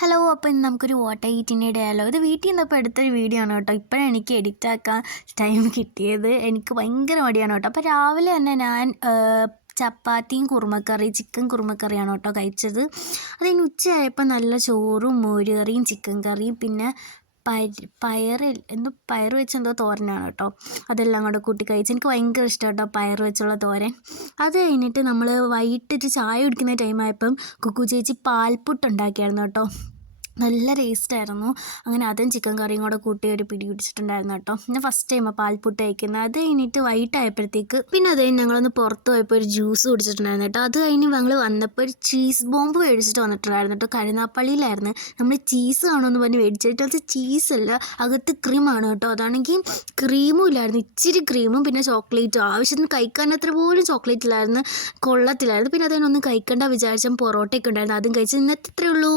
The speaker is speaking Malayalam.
ഹലോ. അപ്പോൾ ഇന്ന് നമുക്കൊരു വാട്ടർ ഈറ്റിൻ്റെ ഡയലോ. ഇത് വീട്ടിൽ നിന്നപ്പോൾ എടുത്തൊരു വീഡിയോ ആണ് കേട്ടോ. ഇപ്പോഴാണ് എനിക്ക് എഡിറ്റ് ആക്കാൻ ടൈം കിട്ടിയത്. എനിക്ക് ഭയങ്കര മടിയാണ് കേട്ടോ. അപ്പോൾ രാവിലെ തന്നെ ഞാൻ ചപ്പാത്തിയും കുറുമക്കറി, ചിക്കൻ കുറുമക്കറിയാണ് കേട്ടോ കഴിച്ചത്. അത് കഴിഞ്ഞ് ഉച്ചയായപ്പോൾ നല്ല ചോറും മോര് കറിയും ചിക്കൻ കറിയും പിന്നെ പയർ വെച്ചെന്തോ തോരനാണ് കേട്ടോ. അതെല്ലാം കൂടെ കൂട്ടി കഴിച്ച് എനിക്ക് ഭയങ്കര ഇഷ്ടമാണ് കേട്ടോ പയർ വെച്ചുള്ള തോരൻ. അത് കഴിഞ്ഞിട്ട് നമ്മൾ വൈകിട്ട് ചായ കുടിക്കുന്ന ടൈമായപ്പം കുക്കു ചേച്ചി പാൽപ്പുട്ട് ഉണ്ടാക്കിയായിരുന്നു കേട്ടോ. നല്ല ടേസ്റ്റായിരുന്നു. അങ്ങനെ അതും ചിക്കൻ കറിയും കൂടെ കൂട്ടി ഒരു പിടി പിടിച്ചിട്ടുണ്ടായിരുന്നു കേട്ടോ. ഞാൻ ഫസ്റ്റ് ടൈമാണ് പാൽപ്പുട്ട് കഴിക്കുന്നത്. അത് കഴിഞ്ഞിട്ട് വൈകിട്ടായപ്പോഴത്തേക്ക് പിന്നെ അത് കഴിഞ്ഞ് ഞങ്ങളൊന്ന് പുറത്ത് പോയപ്പോൾ ഒരു ജ്യൂസ് കുടിച്ചിട്ടുണ്ടായിരുന്നു കേട്ടോ. അത് കഴിഞ്ഞ് ഞങ്ങൾ വന്നപ്പോൾ ഒരു ചീസ് ബോംബ് മേടിച്ചിട്ട് വന്നിട്ടുണ്ടായിരുന്നു കേട്ടോ. കരുനാപ്പള്ളിയിലായിരുന്നു. നമ്മൾ ചീസ് കാണുമെന്ന് പറഞ്ഞ് മേടിച്ചിട്ട് അത് ചീസല്ല, അകത്ത് ക്രീമാണ് കേട്ടോ. അതാണെങ്കിൽ ക്രീമും ഇല്ലായിരുന്നു, ഇച്ചിരി ക്രീമും പിന്നെ ചോക്ലേറ്റും. ആവശ്യത്തിന് കഴിക്കാൻ അത്ര പോലും ചോക്ലേറ്റ് ഇല്ലായിരുന്നു, കൊള്ളത്തില്ലായിരുന്നു. പിന്നെ അതിനൊന്നും കഴിക്കേണ്ട വിചാരിച്ചാൽ പൊറോട്ടയൊക്കെ ഉണ്ടായിരുന്നു, അതും കഴിച്ച് ഇന്നത്തെ ഇത്രയേ ഉള്ളൂ.